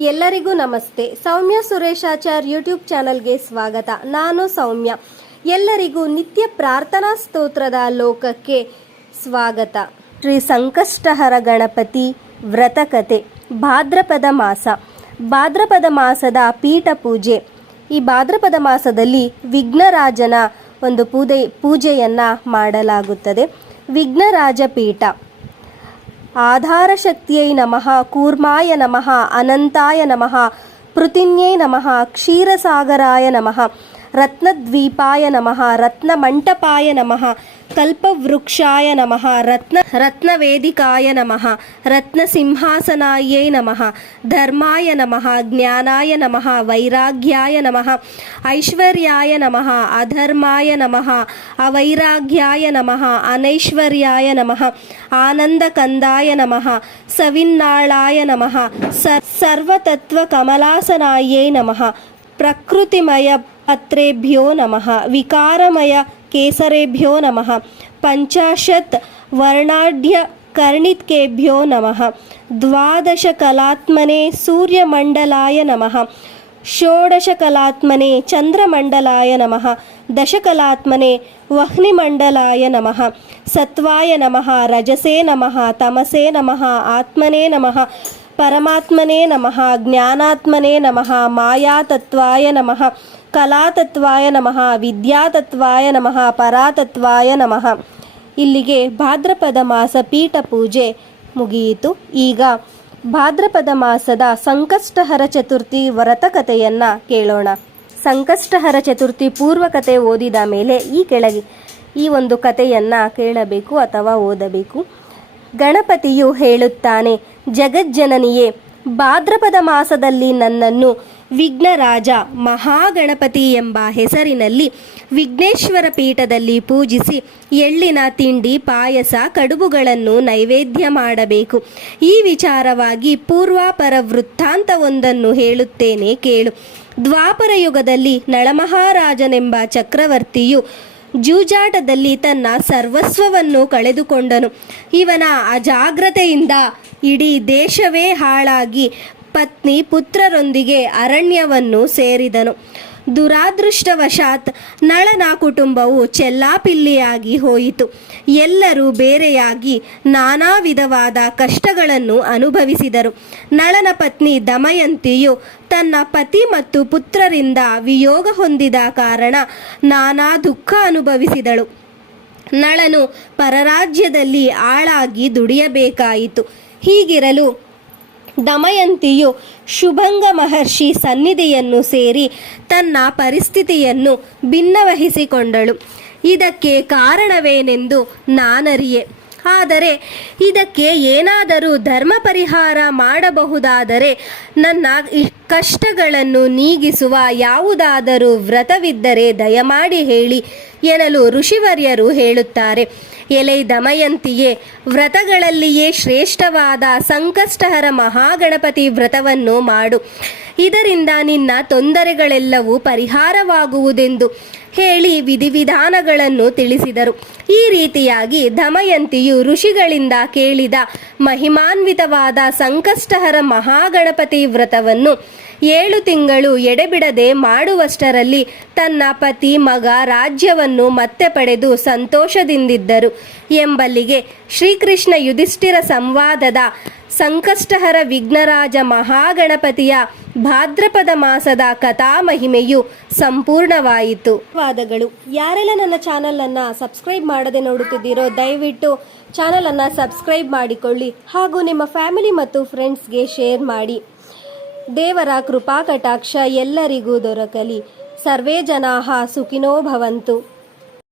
ಎಲ್ಲರಿಗೂ ನಮಸ್ತೆ. ಸೌಮ್ಯ ಸುರೇಶಾಚಾರ್ ಯೂಟ್ಯೂಬ್ ಚಾನಲ್ಗೆ ಸ್ವಾಗತ. ನಾನು ಸೌಮ್ಯ. ಎಲ್ಲರಿಗೂ ನಿತ್ಯ ಪ್ರಾರ್ಥನಾ ಸ್ತೋತ್ರದ ಲೋಕಕ್ಕೆ ಸ್ವಾಗತ. ಶ್ರೀ ಸಂಕಷ್ಟಹರ ಗಣಪತಿ ವ್ರತಕತೆ ಭಾದ್ರಪದ ಮಾಸ. ಭಾದ್ರಪದ ಮಾಸದ ಪೀಠ ಪೂಜೆ. ಈ ಭಾದ್ರಪದ ಮಾಸದಲ್ಲಿ ವಿಘ್ನರಾಜನ ಒಂದು ಪೂಜೆ ಪೂಜೆಯನ್ನು ಮಾಡಲಾಗುತ್ತದೆ. ವಿಘ್ನರಾಜ ಪೀಠ ಆಧಾರಶಕ್ತಿಯೈ ನಮಃ ಕೂರ್ಮಾಯ ನಮಃ ಅನಂತಾಯ ನಮಃ ಪೃಥಿನ್ಯೈ ನಮಃ ಕ್ಷೀರಸಾಗರಾಯ ನಮಃ ರತ್ನದ್ವೀಪಾಯ ನಮಃ ರತ್ನಮಂಟಪಾಯ ನಮಃ ಕಲ್ಪವೃಕ್ಷಾಯ ನಮಃ ರತ್ನ ರತ್ನವೇದಿಕಾಯ ನಮಃ ರತ್ನಸಿಂಹಾಸನಾಯೈ ನಮಃ ಧರ್ಮಾಯ ನಮಃ ಜ್ಞಾನಾಯ ನಮಃ ವೈರಾಗ್ಯಾಯ ನಮಃ ಐಶ್ವರ್ಯಾಯ ನಮಃ ಅಧರ್ಮಾಯ ನಮಃ ಅವೈರಾಗ್ಯಾಯ ನಮಃ ಅನೈಶ್ವರ್ಯಾಯ ನಮಃ ಆನಂದಕಂದಾಯ ನಮಃ ಸವಿನ್ನಾಳಾಯ ನಮಃ ಸ ಸರ್ವತತ್ವಕಮಲಾಸನಾಯೈ ನಮಃ ಪ್ರಕೃತಿಮಯ ಪತ್ರೇಭ್ಯೋ ನಮಃ केसरेभ्यो नम। पञ्चाशत् वर्णाढ्यकर्णित्केभ्यो नम। द्वादशकलात्मने सूर्यमंडलाय नम। षोडशकलात्मने चंद्रमंडलाय नम। दशकलात्मने वह्निमंडलाय नम। सत्वाय नम, रजसे नम, तमसे नम, आत्मने नमः। ಪರಮಾತ್ಮನೇ ನಮಃ, ಜ್ಞಾನಾತ್ಮನೇ ನಮಃ ಮಾಯಾತತ್ವಾಯ ನಮಃ ಕಲಾತತ್ವಾಯ ನಮಃ ವಿದ್ಯಾತತ್ವಾಯ ನಮಃ ಪರಾತತ್ವಾಯ ನಮಃ. ಇಲ್ಲಿಗೆ ಭಾದ್ರಪದ ಮಾಸ ಪೀಠ ಪೂಜೆ ಮುಗಿಯಿತು. ಈಗ ಭಾದ್ರಪದ ಮಾಸದ ಸಂಕಷ್ಟಹರ ಚತುರ್ಥಿ ವ್ರತಕಥೆಯನ್ನ ಕೇಳೋಣ. ಸಂಕಷ್ಟಹರ ಚತುರ್ಥಿ ಪೂರ್ವಕತೆ ಓದಿದ ಮೇಲೆ ಈ ಕೆಳಗೆ ಈ ಒಂದು ಕಥೆಯನ್ನ ಕೇಳಬೇಕು ಅಥವಾ ಓದಬೇಕು. ಗಣಪತಿಯು ಹೇಳುತ್ತಾನೆ, ಜಗಜ್ಜನನಿಯೇ, ಭಾದ್ರಪದ ಮಾಸದಲ್ಲಿ ನನ್ನನ್ನು ವಿಘ್ನರಾಜ ಮಹಾಗಣಪತಿ ಎಂಬ ಹೆಸರಿನಲ್ಲಿ ವಿಘ್ನೇಶ್ವರ ಪೀಠದಲ್ಲಿ ಪೂಜಿಸಿ ಎಳ್ಳಿನ ತಿಂಡಿ, ಪಾಯಸ, ಕಡುಬುಗಳನ್ನು ನೈವೇದ್ಯ ಮಾಡಬೇಕು. ಈ ವಿಚಾರವಾಗಿ ಪೂರ್ವಾಪರ ವೃತ್ತಾಂತವೊಂದನ್ನು ಹೇಳುತ್ತೇನೆ ಕೇಳು. ದ್ವಾಪರ ಯುಗದಲ್ಲಿ ನಳಮಹಾರಾಜನೆಂಬ ಚಕ್ರವರ್ತಿಯು ಜೂಜಾಟದಲ್ಲಿ ತನ್ನ ಸರ್ವಸ್ವವನ್ನು ಕಳೆದುಕೊಂಡನು. ಇವನ ಅಜಾಗ್ರತೆಯಿಂದ ಇಡೀ ದೇಶವೇ ಹಾಳಾಗಿ ಪತ್ನಿ ಪುತ್ರರೊಂದಿಗೆ ಅರಣ್ಯವನ್ನು ಸೇರಿದನು. ದುರಾದೃಷ್ಟವಶಾತ್ ನಳನ ಕುಟುಂಬವು ಚೆಲ್ಲಾಪಿಲ್ಲಿಯಾಗಿ ಹೋಯಿತು. ಎಲ್ಲರೂ ಬೇರೆಯಾಗಿ ನಾನಾ ವಿಧವಾದ ಕಷ್ಟಗಳನ್ನು ಅನುಭವಿಸಿದರು. ನಳನ ಪತ್ನಿ ದಮಯಂತಿಯು ತನ್ನ ಪತಿ ಮತ್ತು ಪುತ್ರರಿಂದ ವಿಯೋಗ ಹೊಂದಿದ ಕಾರಣ ನಾನಾ ದುಃಖ ಅನುಭವಿಸಿದಳು. ನಳನು ಪರರಾಜ್ಯದಲ್ಲಿ ಆಳಾಗಿ ದುಡಿಯಬೇಕಾಯಿತು. ಹೀಗಿರಲು ದಮಯಂತಿಯು ಶುಭಂಗ ಮಹರ್ಷಿ ಸನ್ನಿಧಿಯನ್ನು ಸೇರಿ ತನ್ನ ಪರಿಸ್ಥಿತಿಯನ್ನು ಭಿನ್ನವಹಿಸಿಕೊಂಡಳು. ಇದಕ್ಕೆ ಕಾರಣವೇನೆಂದು ನಾನರಿಯೆ. ಆದರೆ ಇದಕ್ಕೆ ಏನಾದರೂ ಧರ್ಮ ಪರಿಹಾರ ಮಾಡಬಹುದಾದರೆ ನನ್ನ ಕಷ್ಟಗಳನ್ನು ನೀಗಿಸುವ ಯಾವುದಾದರೂ ವ್ರತವಿದ್ದರೆ ದಯಮಾಡಿ ಹೇಳಿ ಎನ್ನಲು ಋಷಿವರ್ಯರು ಹೇಳುತ್ತಾರೆ. ಎಲೆ ದಮಯಂತಿಯೇ, ವ್ರತಗಳಲ್ಲಿಯೇ ಶ್ರೇಷ್ಠವಾದ ಸಂಕಷ್ಟಹರ ಮಹಾಗಣಪತಿ ವ್ರತವನ್ನು ಮಾಡು. ಇದರಿಂದ ನಿನ್ನ ತೊಂದರೆಗಳೆಲ್ಲವೂ ಪರಿಹಾರವಾಗುವುದೆಂದು ಹೇಳಿ ವಿಧಿವಿಧಾನಗಳನ್ನು ತಿಳಿಸಿದರು. ಈ ರೀತಿಯಾಗಿ ದಮಯಂತಿಯು ಋಷಿಗಳಿಂದ ಕೇಳಿದ ಮಹಿಮಾನ್ವಿತವಾದ ಸಂಕಷ್ಟಹರ ಮಹಾಗಣಪತಿ ವ್ರತವನ್ನು ಏಳು ತಿಂಗಳು ಎಡೆಬಿಡದೆ ಮಾಡುವಷ್ಟರಲ್ಲಿ ತನ್ನ ಪತಿ ಮಗ ರಾಜ್ಯವನ್ನು ಮತ್ತೆ ಪಡೆದು ಸಂತೋಷದಿಂದಿದ್ದರು. ಎಂಬಲ್ಲಿಗೆ ಶ್ರೀಕೃಷ್ಣ ಯುಧಿಷ್ಠಿರ ಸಂವಾದದ ಸಂಕಷ್ಟಹರ ವಿಘ್ನರಾಜ ಮಹಾಗಣಪತಿಯ ಭಾದ್ರಪದ ಮಾಸದ ಕಥಾ ಮಹಿಮೆಯು ಸಂಪೂರ್ಣವಾಯಿತು. ವಾದಗಳು ಯಾರೆಲ್ಲ ನನ್ನ ಚಾನಲನ್ನು ಸಬ್ಸ್ಕ್ರೈಬ್ ಮಾಡದೆ ನೋಡುತ್ತಿದ್ದೀರೋ, ದಯವಿಟ್ಟು ಚಾನಲನ್ನು ಸಬ್ಸ್ಕ್ರೈಬ್ ಮಾಡಿಕೊಳ್ಳಿ ಹಾಗೂ ನಿಮ್ಮ ಫ್ಯಾಮಿಲಿ ಮತ್ತು ಫ್ರೆಂಡ್ಸ್ಗೆ ಶೇರ್ ಮಾಡಿ. ದೇವರ ಕೃಪಾಕಟಾಕ್ಷ ಎಲ್ಲರಿಗೂ ದೊರಕಲಿ. ಸರ್ವೇ ಜನಾಹ ಸುಖಿನೋ ಭವಂತು.